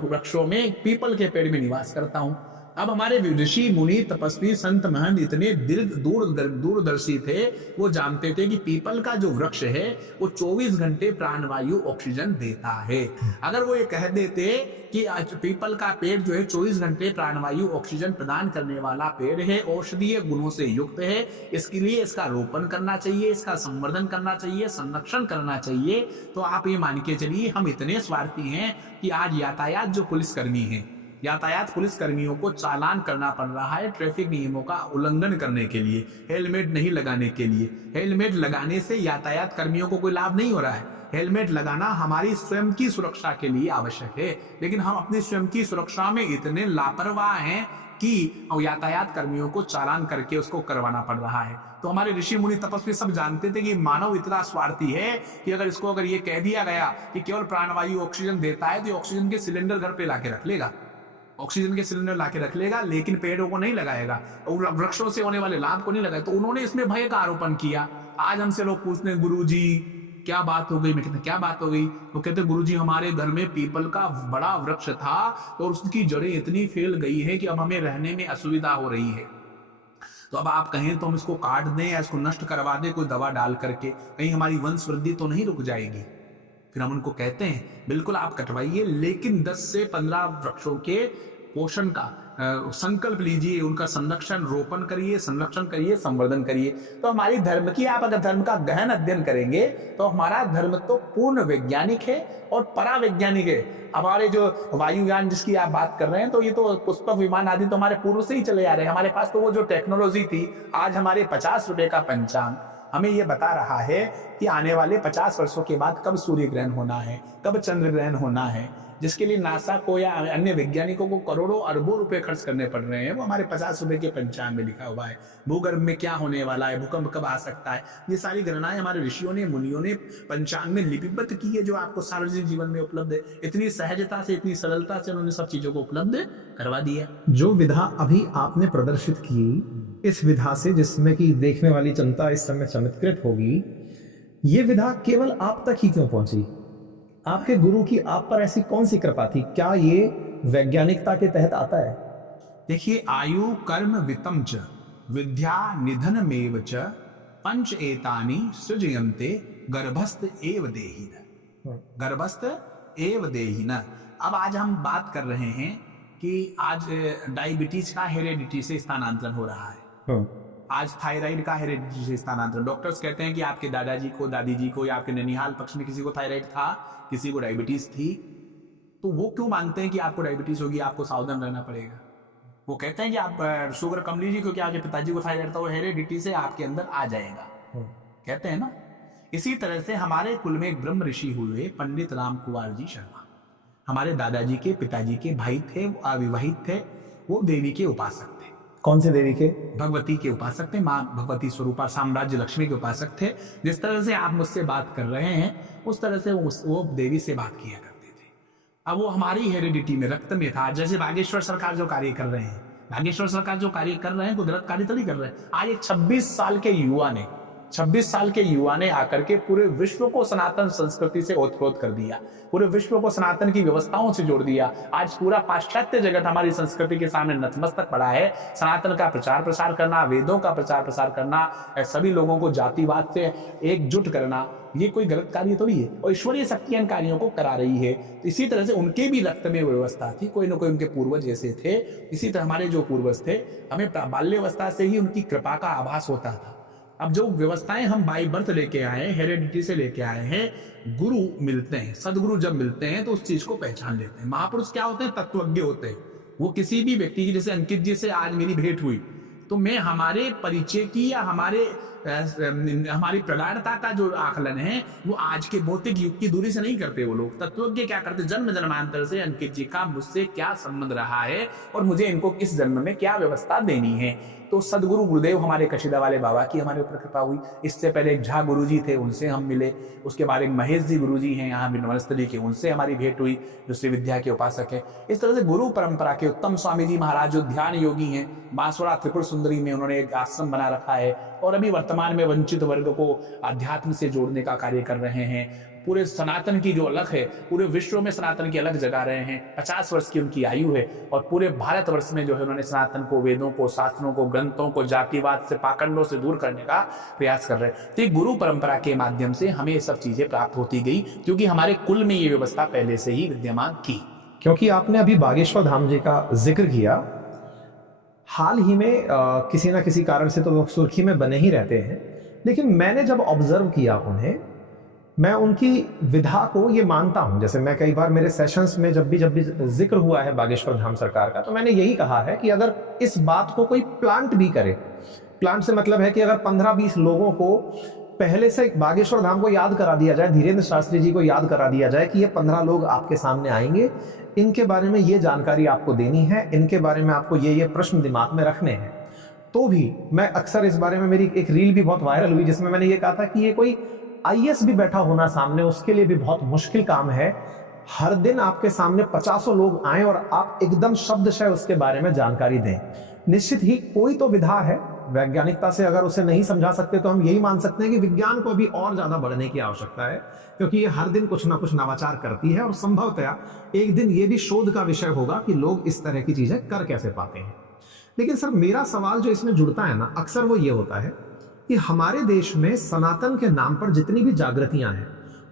वृक्षों में पीपल के पेड़ में निवास करता हूं। अब हमारे ऋषि मुनि तपस्वी संत महंत इतने दूरदर्शी थे, वो जानते थे कि पीपल का जो वृक्ष है वो 24 घंटे प्राणवायु ऑक्सीजन देता है। अगर वो ये कह देते कि पीपल का पेड़ जो है 24 घंटे प्राणवायु ऑक्सीजन प्रदान करने वाला पेड़ है, औषधीय गुणों से युक्त है, इसके लिए इसका रोपण करना चाहिए, इसका संवर्धन करना चाहिए, संरक्षण करना चाहिए, तो आप ये मान के चलिए हम इतने स्वार्थी हैं कि आज यातायात जो पुलिसकर्मी हैं, यातायात पुलिस कर्मियों को चालान करना पड़ रहा है ट्रैफिक नियमों का उल्लंघन करने के लिए, हेलमेट नहीं लगाने के लिए। हेलमेट लगाने से यातायात कर्मियों को कोई लाभ नहीं हो रहा है। हेलमेट लगाना हमारी स्वयं की सुरक्षा के लिए आवश्यक है, लेकिन हम अपनी स्वयं की सुरक्षा में इतने लापरवाह हैं कि यातायात कर्मियों को चालान करके उसको करवाना पड़ रहा है। तो हमारे ऋषि मुनि तपस्वी सब जानते थे कि मानव इतना स्वार्थी है कि अगर ये कह दिया गया कि केवल प्राणवायु ऑक्सीजन देता है, तो ऑक्सीजन के सिलेंडर घर पे लाके रख लेगा, ऑक्सीजन के सिलेंडर लाके रख लेगा, लेकिन पेड़ों को नहीं लगाएगा और वृक्षों से होने वाले लाभ को नहीं लगाएगा। तो उन्होंने इसमें भय का आरोपण किया। आज हमसे लोग पूछते हैं, गुरुजी क्या बात हो गई? मैं कहते क्या बात हो गई? वो कहते गुरुजी हमारे घर में पीपल का बड़ा वृक्ष था और उसकी जड़ें इतनी फैल गई है कि अब हमें रहने में असुविधा हो रही है। तो अब आप कहें तो हम इसको काट दें या इसको नष्ट करवा दें कोई दवा डाल करके, कहीं हमारी वंश वृद्धि तो नहीं रुक जाएगी? फिर हम उनको कहते हैं बिल्कुल आप कटवाइए, लेकिन 10 से 15 वृक्षों के पोषण का संकल्प लीजिए, उनका संरक्षण, रोपण करिए, संरक्षण करिए, संवर्धन करिए। तो हमारी धर्म की, आप अगर धर्म का गहन अध्ययन करेंगे तो हमारा धर्म तो पूर्ण वैज्ञानिक है और परावैज्ञानिक है। हमारे जो वायुयान जिसकी आप बात कर रहे हैं, तो ये तो पुष्पक विमान आदि तो हमारे पूर्व से ही चले आ रहे हैं। हमारे पास तो वो जो टेक्नोलॉजी थी, आज हमारे 50 रुपए का पंचांग हमें ये बता रहा है कि आने वाले 50 वर्षों के बाद कब सूर्य ग्रहण होना है, कब चंद्र ग्रहण होना है, जिसके लिए नासा को या अन्य वैज्ञानिकों को करोड़ों अरबों रुपए खर्च करने पड़ रहे हैं, वो हमारे 50 रुपए के पंचांग में लिखा हुआ है। भूगर्भ में क्या होने वाला है, भूकंप कब आ सकता है, ये सारी गणनाएं हमारे ऋषियों ने, मुनियों ने पंचांग में लिपिबद्ध की है, जो आपको सार्वजनिक जीवन में उपलब्ध है। इतनी सहजता से, इतनी सरलता से उन्होंने सब चीजों को उपलब्ध करवा दिया। जो विधा अभी आपने प्रदर्शित की, इस विधा से जिसमें कि देखने वाली जनता इस समय चमत्कृत होगी, ये विधा केवल आप तक ही क्यों पहुंची? आपके गुरु की आप पर ऐसी कौन सी कृपा थी? क्या ये वैज्ञानिकता के तहत आता है? देखिए, आयु कर्म वित्तम च विद्या निधनमेव च पंच एतानि सृजयन्ते गर्भस्थ एव देहिन, गर्भस्थ एव देहिन। अब आज हम बात कर रहे हैं कि आज डायबिटीज का हेरेडिटी से स्थानांतरण हो रहा है, आज थायराइड का हेरेडिटी से स्थानांतरण। डॉक्टर्स कहते हैं कि आपके दादाजी को, दादी जी को, या आपके ननिहाल पक्ष में किसी को थायराइड था, किसी को डायबिटीज थी, तो वो क्यों मानते हैं कि आपको डायबिटीज होगी, आपको सावधान रहना पड़ेगा? वो कहते हैं कि आप शुगर कम लीजिए क्योंकि आपके पिताजी को थायराइड था, वो हेरेडिटी से आपके अंदर आ जाएगा, कहते हैं ना। इसी तरह से हमारे कुल में एक ब्रह्म ऋषि हुए पंडित राम कुमार जी शर्मा, हमारे दादाजी के पिताजी के भाई थे, वो अविवाहित थे, वो देवी के उपासक थे। कौन से देवी के? भगवती के उपासक थे, माँ भगवती स्वरूपा साम्राज्य लक्ष्मी के उपासक थे। जिस तरह से आप मुझसे बात कर रहे हैं, उस तरह से वो देवी से बात किया करते थे। अब वो हमारी हेरिडिटी में, रक्त में था। जैसे बागेश्वर सरकार जो कार्य कर रहे हैं, बागेश्वर सरकार जो कार्य कर रहे हैं, कुदरत कार्य तो नहीं कर रहे हैं। आज एक 26 साल के युवा ने, 26 साल के युवा ने आकर के पूरे विश्व को सनातन संस्कृति से ओतप्रोत कर दिया, पूरे विश्व को सनातन की व्यवस्थाओं से जोड़ दिया। आज पूरा पाश्चात्य जगत हमारी संस्कृति के सामने नतमस्तक पड़ा है। सनातन का प्रचार प्रसार करना, वेदों का प्रचार प्रसार करना, सभी लोगों को जातिवाद से एकजुट करना, ये कोई गलत कार्य तो नहीं है, और ईश्वरीय शक्तियां इन कार्यों को करा रही है। तो इसी तरह से उनके भी रक्त में व्यवस्था थी, कोई ना कोई उनके पूर्वज ऐसे थे। इसी तरह हमारे जो पूर्वज थे, हमें बाल्यावस्था से ही उनकी कृपा का आभास होता था। अब जो व्यवस्थाएं हम बाई बर्थ लेके आए, हेरेडिटी से लेके आए हैं, गुरु मिलते हैं, सदगुरु जब मिलते हैं तो उस चीज को पहचान लेते हैं। महापुरुष क्या होते हैं? तत्वज्ञ होते हैं। वो किसी भी व्यक्ति की, जैसे अंकित जी से आज मेरी भेंट हुई, तो मैं हमारे परिचय की या हमारी प्रगाढ़ता का जो आकलन है वो आज के भौतिक युग की दूरी से नहीं करते। वो लोग तत्वज्ञ क्या करते? जन्म जन्मांतर से अंकित जी का मुझसे क्या संबंध रहा है और मुझे इनको इस जन्म में क्या व्यवस्था देनी है। तो सदगुरु गुरुदेव हमारे कशीदा वाले बाबा की हमारे ऊपर कृपा हुई। इससे पहले एक झा गुरु जी थे, उनसे हम मिले। उसके बाद एक महेश जी गुरु जी हैं यहाँ वनस्थली के, उनसे हमारी भेंट हुई, जो श्री विद्या के उपासक है। इस तरह से गुरु परंपरा के उत्तम स्वामी जी महाराज जो ध्यान योगी हैं, बांसवाड़ा त्रिपुर सुंदरी में उन्होंने एक आश्रम बना रखा है और अभी वर्तमान में वंचित वर्ग को अध्यात्म से जोड़ने का कार्य कर रहे हैं। पूरे सनातन की जो अलग है, पूरे विश्व में सनातन की अलग जगा रहे हैं। 50 वर्ष की उनकी आयु है और पूरे भारतवर्ष में जो है उन्होंने सनातन को, वेदों को, शास्त्रों को, ग्रंथों को जातिवाद से, पाखंडों से दूर करने का प्रयास कर रहे हैं। तो गुरु परंपरा के माध्यम से हमें ये सब चीजें प्राप्त होती गई, क्योंकि हमारे कुल में ये व्यवस्था पहले से ही विद्यमान थी। क्योंकि आपने अभी बागेश्वर धाम जी का जिक्र किया, हाल ही में किसी ना किसी कारण से तो लोग सुर्खी में बने ही रहते हैं, लेकिन मैंने जब ऑब्जर्व किया उन्हें, मैं उनकी विधा को ये मानता हूं। जैसे मैं कई बार मेरे सेशंस में जब भी जिक्र हुआ है बागेश्वर धाम सरकार का, तो मैंने यही कहा है कि अगर इस बात को कोई प्लांट भी करे, प्लांट से मतलब है कि अगर 15-20 लोगों को पहले से बागेश्वर धाम को याद करा दिया जाए, धीरेन्द्र शास्त्री जी को याद करा दिया जाए कि ये 15 लोग आपके सामने आएंगे, इनके बारे में ये जानकारी आपको देनी है, इनके बारे में आपको ये प्रश्न दिमाग में रखने हैं, तो भी मैं अक्सर इस बारे में, मेरी एक रील भी बहुत वायरल हुई जिसमें मैंने ये कहा था कि ये कोई आईएएस भी बैठा होना सामने, उसके लिए भी बहुत मुश्किल काम है। हर दिन आपके सामने 50 लोग आए और आप एकदम शब्दशः उसके बारे में जानकारी दें। निश्चित ही कोई तो विधा है, वैज्ञानिकता से अगर उसे नहीं समझा सकते तो हम यही मान सकते हैं कि विज्ञान को अभी और ज्यादा बढ़ने की आवश्यकता है, क्योंकि ये हर दिन कुछ ना कुछ नवाचार करती है और संभवतया एक दिन ये भी शोध का विषय होगा कि लोग इस तरह की चीजें कर कैसे पाते हैं। लेकिन सर, मेरा सवाल जो इसमें जुड़ता है ना, अक्सर वो ये होता है कि हमारे देश में सनातन के नाम पर जितनी भी जागृतियां हैं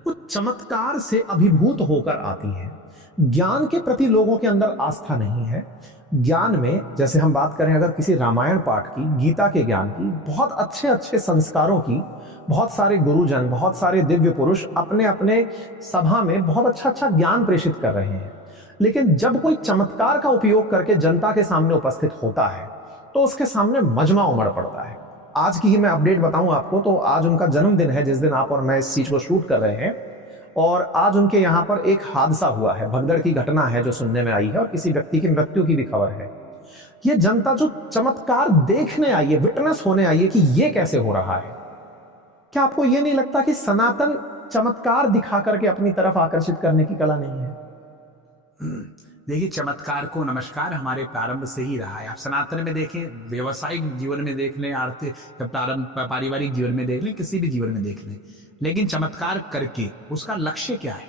वो चमत्कार से अभिभूत होकर आती हैं। ज्ञान के प्रति लोगों के अंदर आस्था नहीं है। ज्ञान में, जैसे हम बात करें अगर किसी रामायण पाठ की, गीता के ज्ञान की, बहुत अच्छे अच्छे संस्कारों की, बहुत सारे गुरुजन, बहुत सारे दिव्य पुरुष अपने अपने सभा में बहुत अच्छा अच्छा ज्ञान प्रेषित कर रहे हैं। लेकिन जब कोई चमत्कार का उपयोग करके जनता के सामने उपस्थित होता है तो उसके सामने मजमा उमड़ पड़ता है। आज की ही मैं अपडेट बताऊं आपको, तो आज उनका जन्मदिन है जिस दिन आप और मैं इस चीज को शूट कर रहे हैं, और आज उनके यहाँ पर एक हादसा हुआ है, भगदड़ की घटना है जो सुनने में आई है, और किसी व्यक्ति की मृत्यु की भी खबर है। ये जनता जो चमत्कार देखने आई है, विटनेस होने आई है कि ये कैसे हो रहा है, क्या आपको ये नहीं लगता कि सनातन चमत्कार दिखा करके अपनी तरफ आकर्षित करने की कला नहीं है? देखिए, चमत्कार को नमस्कार हमारे प्रारंभ से ही रहा है। आप सनातन में देखें, व्यवसायिक जीवन में देख लें, आर्थिक प्रारंभ, पारिवारिक जीवन में देख लें, किसी भी जीवन में देख लें, लेकिन चमत्कार करके उसका लक्ष्य क्या है?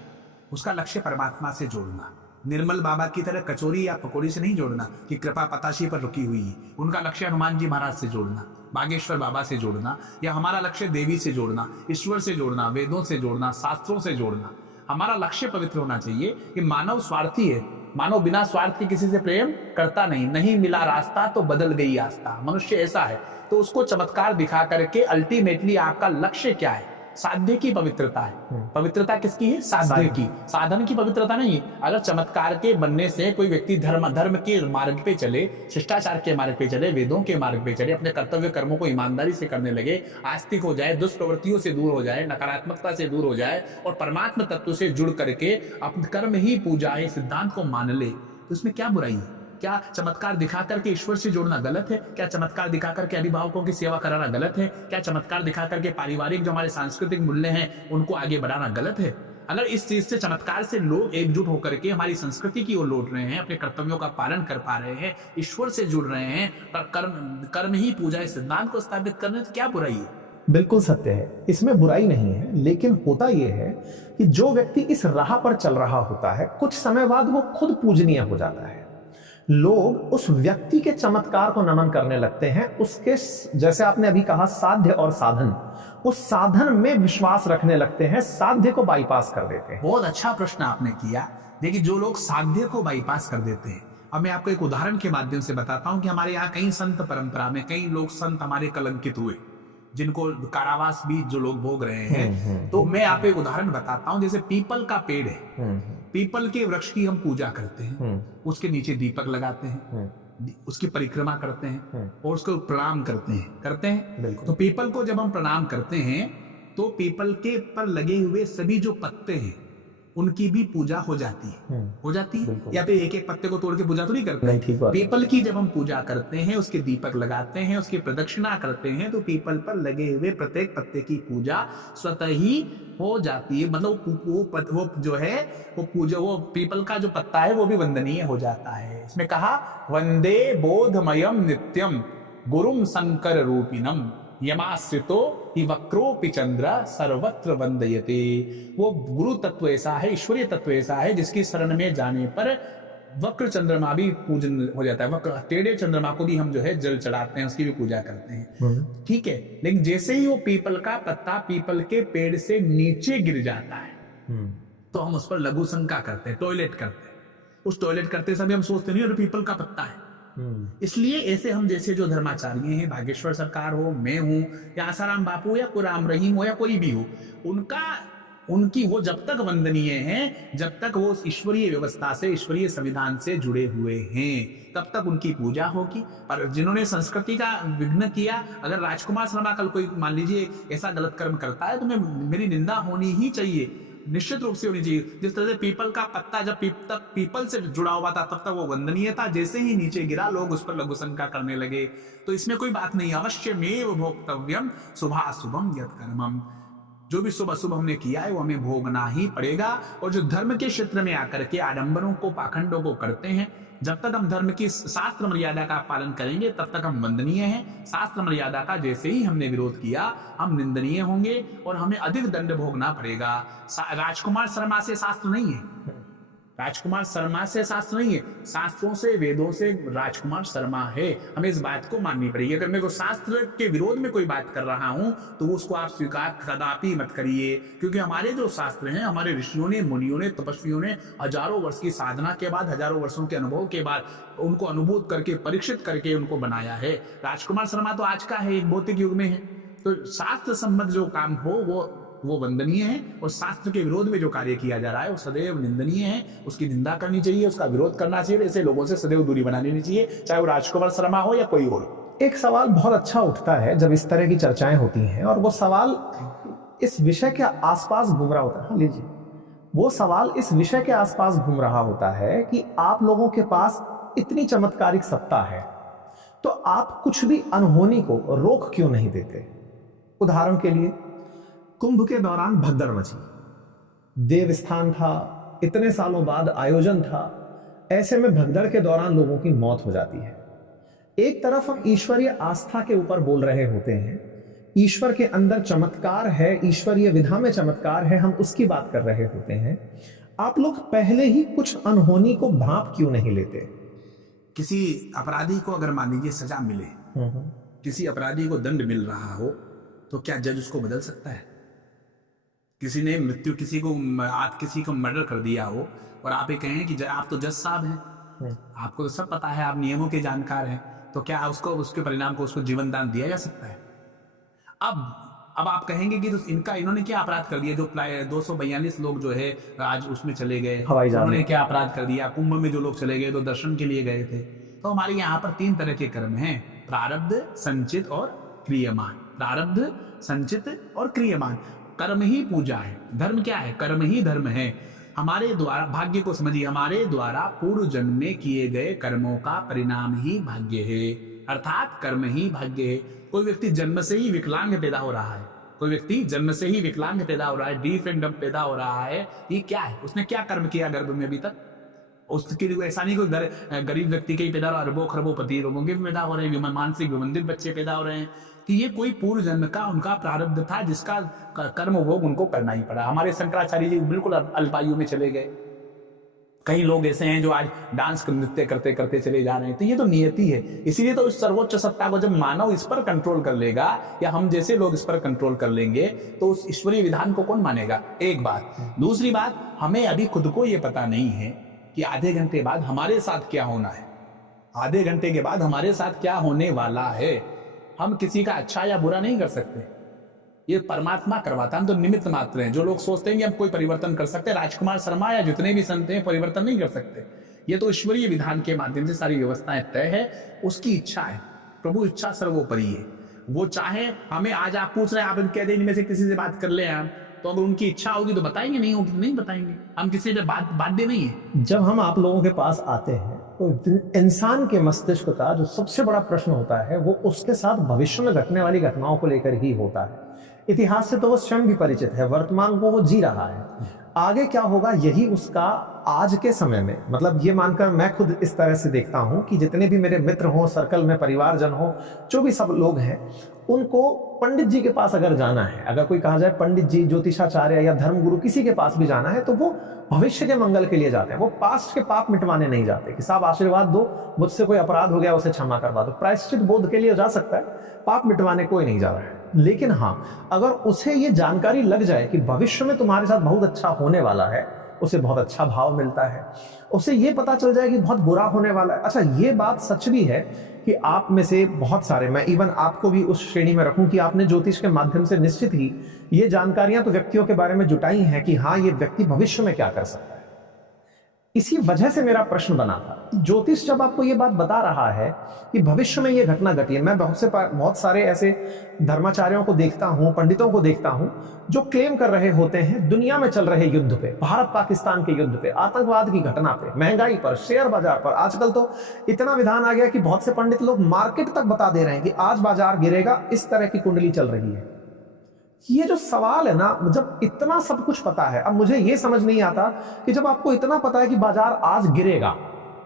उसका लक्ष्य परमात्मा से जोड़ना। निर्मल बाबा की तरह कचौरी या पकौड़ी से नहीं जोड़ना कि कृपा पताशी पर रुकी हुई है। उनका लक्ष्य हनुमान जी महाराज से जोड़ना, बागेश्वर बाबा से जोड़ना, या हमारा लक्ष्य देवी से जोड़ना, ईश्वर से जोड़ना, वेदों से जोड़ना, शास्त्रों से जोड़ना। हमारा लक्ष्य पवित्र होना चाहिए कि मानव स्वार्थी है, मानव बिना स्वार्थ के किसी से प्रेम करता नहीं मिला रास्ता तो बदल गई आस्था। मनुष्य ऐसा है, तो उसको चमत्कार दिखा करके अल्टीमेटली आपका लक्ष्य क्या है? साध्य की पवित्रता है। पवित्रता किसकी है? साध्य की, साधन की पवित्रता नहीं। अगर चमत्कार के बनने से कोई व्यक्ति धर्म के मार्ग पे चले, शिष्टाचार के मार्ग पे चले, वेदों के मार्ग पे चले, अपने कर्तव्य कर्मों को ईमानदारी से करने लगे, आस्तिक हो जाए, दुष्प्रवृत्तियों से दूर हो जाए, नकारात्मकता से दूर हो जाए और परमात्मा तत्व से जुड़ करके अपने कर्म ही पूजा है सिद्धांत को मान ले, तो इसमें क्या बुराई है? क्या चमत्कार दिखा करके ईश्वर से जोड़ना गलत है? क्या चमत्कार दिखा करके अभिभावकों की सेवा कराना गलत है? क्या चमत्कार दिखा करके पारिवारिक जो हमारे सांस्कृतिक मूल्य हैं उनको आगे बढ़ाना गलत है? अगर इस चीज से, चमत्कार से लोग एकजुट होकर के हमारी संस्कृति की ओर लौट रहे हैं, अपने कर्तव्यों का पालन कर पा रहे हैं, ईश्वर से जुड़ रहे हैं, पर कर्म ही पूजा है सिद्धांत को स्थापित करने, तो क्या बुराई है? बिल्कुल सत्य है, इसमें बुराई नहीं है, लेकिन होता यह है कि जो व्यक्ति इस राह पर चल रहा होता है, कुछ समय बाद वो खुद पूजनीय हो जाता है। लोग उस व्यक्ति के चमत्कार को नमन करने लगते हैं, उसके, जैसे आपने अभी कहा, साध्य और साधन, उस साधन में विश्वास रखने लगते हैं, साध्य को बाईपास कर देते हैं। बहुत अच्छा प्रश्न आपने किया। देखिए, जो लोग साध्य को बाईपास कर देते हैं, अब मैं आपको एक उदाहरण के माध्यम से बताता हूं कि हमारे यहाँ कई संत परंपरा में कई लोग संत हमारे कलंकित हुए, जिनको कारावास भी जो लोग भोग रहे हैं। तो मैं आपको एक उदाहरण बताता हूं। जैसे पीपल का पेड़ है, पीपल के वृक्ष की हम पूजा करते हैं, उसके नीचे दीपक लगाते हैं, उसकी परिक्रमा करते हैं और उसको प्रणाम करते हैं। बिल्कुल। तो पीपल को जब हम प्रणाम करते हैं तो पीपल के पर लगे हुए सभी जो पत्ते हैं उनकी भी पूजा हो जाती है, या फिर एक एक पत्ते को तोड़ के पूजा तो नहीं करते। नहीं, ठीक बात। पीपल की जब हम पूजा करते हैं, उसके दीपक लगाते हैं, उसकी प्रदक्षिणा करते हैं, तो पीपल पर लगे हुए प्रत्येक पत्ते की पूजा स्वतः ही हो जाती है। मतलब वो जो है वो पूजा, वो पीपल का जो पत्ता है वो भी वंदनीय हो जाता है। इसमें कहा वंदे बोधमयम नित्यम गुरुम शंकर रूपिणम यमाश्रितो हि वक्रोपि चंद्र सर्वत्र वंदयते। वो गुरु तत्व ऐसा है, ईश्वरीय तत्व ऐसा है जिसकी शरण में जाने पर वक्र चंद्रमा भी पूजन हो जाता है। वक्र टेढ़े चंद्रमा को भी हम जो है जल चढ़ाते हैं, उसकी भी पूजा करते हैं, ठीक है। लेकिन जैसे ही वो पीपल का पत्ता पीपल के पेड़ से नीचे गिर जाता है तो हम उस पर लघु शंका करते हैं, टॉयलेट करते हैं। उस टॉयलेट करते समय हम सोचते नहीं, और पीपल का पत्ता है। इसलिए ऐसे हम जैसे जो धर्माचार्य हैं, भागेश्वर सरकार हो, मैं हूं, या आसाराम बापू या कोई राम रहीम हो या कोई भी हो, उनकी वो जब तक वंदनीय हैं, जब तक वो ईश्वरीय व्यवस्था से, ईश्वरीय संविधान से जुड़े हुए हैं, तब तक उनकी पूजा होगी। पर जिन्होंने संस्कृति का विघ्न किया, अगर राजकुमार शर्मा कल कोई मान लीजिए ऐसा गलत कर्म करता है तो मेरी निंदा होनी ही चाहिए, निश्चित रूप से होनी चाहिए। जिस तरह से पीपल का पत्ता जब पीपल से जुड़ा हुआ था तब तक वो वंदनीय था, जैसे ही नीचे गिरा लोग उस पर लघु शंका करने लगे। तो इसमें कोई बात नहीं, अवश्यमेव भोक्तव्यम शुभाशुभम यत्कर्मम। जो भी शुभ अशुभ हमने किया है वो हमें भोगना ही पड़ेगा। और जो धर्म के क्षेत्र में आकर के आडंबरों को, पाखंडों को करते हैं, जब तक हम धर्म की शास्त्र मर्यादा का पालन करेंगे तब तक हम वंदनीय हैं। शास्त्र मर्यादा का जैसे ही हमने विरोध किया हम निंदनीय होंगे और हमें अधिक दंड भोगना पड़ेगा। राजकुमार शर्मा से शास्त्र नहीं है, राजकुमार शर्मा से शास्त्र नहीं है, शास्त्रों से, वेदों से राजकुमार शर्मा है। हमें इस बात को माननी पड़ेगी। अगर मैं को शास्त्र के विरोध में कोई बात कर रहा हूं तो उसको आप स्वीकार कदापि मत करिए, क्योंकि हमारे जो शास्त्र हैं, हमारे ऋषियों ने, मुनियों ने, तपस्वियों ने हजारों वर्ष की साधना के बाद, हजारों वर्षों के अनुभव के बाद उनको अनुभूत करके, परीक्षित करके उनको बनाया है। राजकुमार शर्मा तो आज का है, एक भौतिक युग में है। तो शास्त्र संबद्ध जो काम हो वो वंदनीय है, और शास्त्र के विरोध में जो कार्य किया जा रहा है वो सदैव निंदनीय है। उसकी निंदा करनी चाहिए, उसका विरोध करना चाहिए, ऐसे लोगों से सदैव दूरी बना लेनी चाहिए, चाहे वो राजकुमार शर्मा हो या कोई और। एक सवाल बहुत अच्छा उठता है जब इस तरह की चर्चाएं होती हैं, और वो सवाल इस विषय के आसपास घूम रहा होता है। हाँ, लीजिए, वो सवाल इस विषय के आसपास घूम रहा होता है कि आप लोगों के पास इतनी चमत्कारिक सत्ता है तो आप कुछ भी अनहोनी को रोक क्यों नहीं देते। उदाहरण के लिए, कुंभ के दौरान भगदड़ मची, देवस्थान था, इतने सालों बाद आयोजन था, ऐसे में भगदड़ के दौरान लोगों की मौत हो जाती है। एक तरफ हम ईश्वरीय आस्था के ऊपर बोल रहे होते हैं, ईश्वर के अंदर चमत्कार है, ईश्वरीय विधा में चमत्कार है, हम उसकी बात कर रहे होते हैं। आप लोग पहले ही कुछ अनहोनी को भांप क्यों नहीं लेते। किसी अपराधी को अगर मान लीजिए सजा मिले, किसी अपराधी को दंड मिल रहा हो, तो क्या जज उसको बदल सकता है। किसी ने मृत्यु, किसी को मर्डर कर दिया हो और आप ये कहें कि आप तो जज साहब हैं, आपको तो सब पता है, आप नियमों के जानकार हैं, तो क्या उसको, उसके परिणाम को, उसको जीवन दान दिया जा सकता है। अब आप कहेंगे कि तो इन्होंने क्या अपराध कर दिया, जो 242 लोग जो है आज उसमें चले गए, उन्होंने क्या अपराध कर दिया। कुंभ में जो लोग चले गए तो दर्शन के लिए गए थे। तो हमारे यहाँ पर 3 तरह के कर्म हैं, प्रारब्ध, संचित और क्रियमान। प्रारब्ध, संचित और क्रियमान। कर्म ही पूजा है। धर्म क्या है? कर्म ही धर्म है। हमारे द्वारा, भाग्य को समझिए, हमारे द्वारा पूर्व जन्म में किए गए कर्मों का परिणाम ही भाग्य है, अर्थात कर्म ही भाग्य है। कोई व्यक्ति जन्म से ही विकलांग पैदा हो रहा है, कोई व्यक्ति जन्म से ही विकलांग पैदा हो रहा है, डीफ एंड डम्ब पैदा हो रहा है, ये क्या है? उसने क्या कर्म किया गर्भ में अभी तक? उसके लिए ऐसा नहीं कोई गरीब व्यक्ति के ही पैदा हो, अरबों खरबों लोगों के भी पैदा हो रहे हैं, मानसिक विबंधित बच्चे पैदा हो रहे हैं। कि ये कोई पूर्व जन्म का उनका प्रारब्ध था जिसका कर्म भोग उनको करना ही पड़ा। हमारे शंकराचार्य जी बिल्कुल अल्पायु में चले गए। कई लोग ऐसे हैं जो आज डांस नृत्य करते करते चले जा रहे हैं। तो ये तो नियति है। इसीलिए तो उस सर्वोच्च सत्ता को जब मानव इस पर कंट्रोल कर लेगा या हम जैसे लोग इस पर कंट्रोल कर लेंगे तो उस ईश्वरीय विधान को कौन मानेगा? एक बात। दूसरी बात, हमें अभी खुद को ये पता नहीं है कि आधे घंटे बाद हमारे साथ क्या होना है, आधे घंटे के बाद हमारे साथ क्या होने वाला है। हम किसी का अच्छा या बुरा नहीं कर सकते, ये परमात्मा करवाता है। हम तो निमित्त मात्र हैं। जो लोग सोचते हैं कि हम कोई परिवर्तन कर सकते हैं, राजकुमार शर्मा या जितने भी संत हैं परिवर्तन नहीं कर सकते। ये तो ईश्वरीय विधान के माध्यम से सारी व्यवस्थाएं तय है। उसकी इच्छा है, प्रभु इच्छा सर्वोपरि है। वो चाहे हमें आज आप पूछ रहे हैं, आप कह दें इनमें से किसी से बात कर ले आप, तो अगर उनकी इच्छा होगी तो बताएंगे, नहीं होगी तो नहीं बताएंगे। हम किसी से बाध्य नहीं है। जब हम आप लोगों के पास आते हैं तो इंसान के मस्तिष्क का जो सबसे बड़ा प्रश्न होता है वो उसके साथ भविष्य में घटने वाली घटनाओं को लेकर ही होता है। इतिहास से तो वो स्वयं भी परिचित है, वर्तमान को वो जी रहा है, आगे क्या होगा यही उसका आज के समय में, मतलब ये मानकर मैं खुद इस तरह से देखता हूं कि जितने भी मेरे मित्र हों, सर्कल में परिवारजन हो, जो भी सब लोग हैं, उनको पंडित जी के पास अगर जाना है, अगर कोई कहा जाए पंडित जी, ज्योतिषाचार्य या धर्मगुरु किसी के पास भी जाना है, तो वो भविष्य के मंगल के लिए जाते हैं। वो पास्ट के पाप मिटवाने नहीं जाते कि साहब आशीर्वाद दो, मुझसे कोई अपराध हो गया उसे क्षमा करवा दो। प्रायश्चित बोध के लिए जा सकता है, पाप मिटवाने कोई नहीं जा रहा है। लेकिन हाँ, अगर उसे ये जानकारी लग जाए कि भविष्य में तुम्हारे साथ बहुत अच्छा होने वाला है, उसे बहुत अच्छा भाव मिलता है, उसे ये पता चल जाए कि बहुत बुरा होने वाला है। अच्छा, ये बात सच भी है कि आप में से बहुत सारे, मैं इवन आपको भी उस श्रेणी में रखूं कि आपने ज्योतिष के माध्यम से निश्चित ही ये जानकारियां तो व्यक्तियों के बारे में जुटाई हैं कि हाँ, ये व्यक्ति भविष्य में क्या कर सकता है। इसी वजह से मेरा प्रश्न बना था, ज्योतिष जब आपको ये बात बता रहा है कि भविष्य में ये घटना घटी है, मैं बहुत सारे ऐसे धर्माचार्यों को देखता हूं, पंडितों को देखता हूं, जो क्लेम कर रहे होते हैं दुनिया में चल रहे युद्ध पे, भारत पाकिस्तान के युद्ध पे, आतंकवाद की घटना पे, महंगाई पर, शेयर बाजार पर। आजकल तो इतना विधान आ गया कि बहुत से पंडित लोग मार्केट तक बता दे रहे हैं कि आज बाजार गिरेगा, इस तरह की कुंडली चल रही है। ये जो सवाल है ना, जब इतना सब कुछ पता है, अब मुझे ये समझ नहीं आता कि जब आपको इतना पता है कि बाजार आज गिरेगा,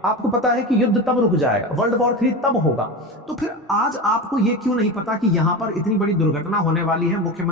आपको पता है कि युद्ध तब रुक जाएगा, वर्ल्ड वॉर 3 तब होगा, तो फिर आज आपको ये क्यों नहीं पता कि यहां पर इतनी बड़ी दुर्घटना होने वाली है, मुख्यमंत्री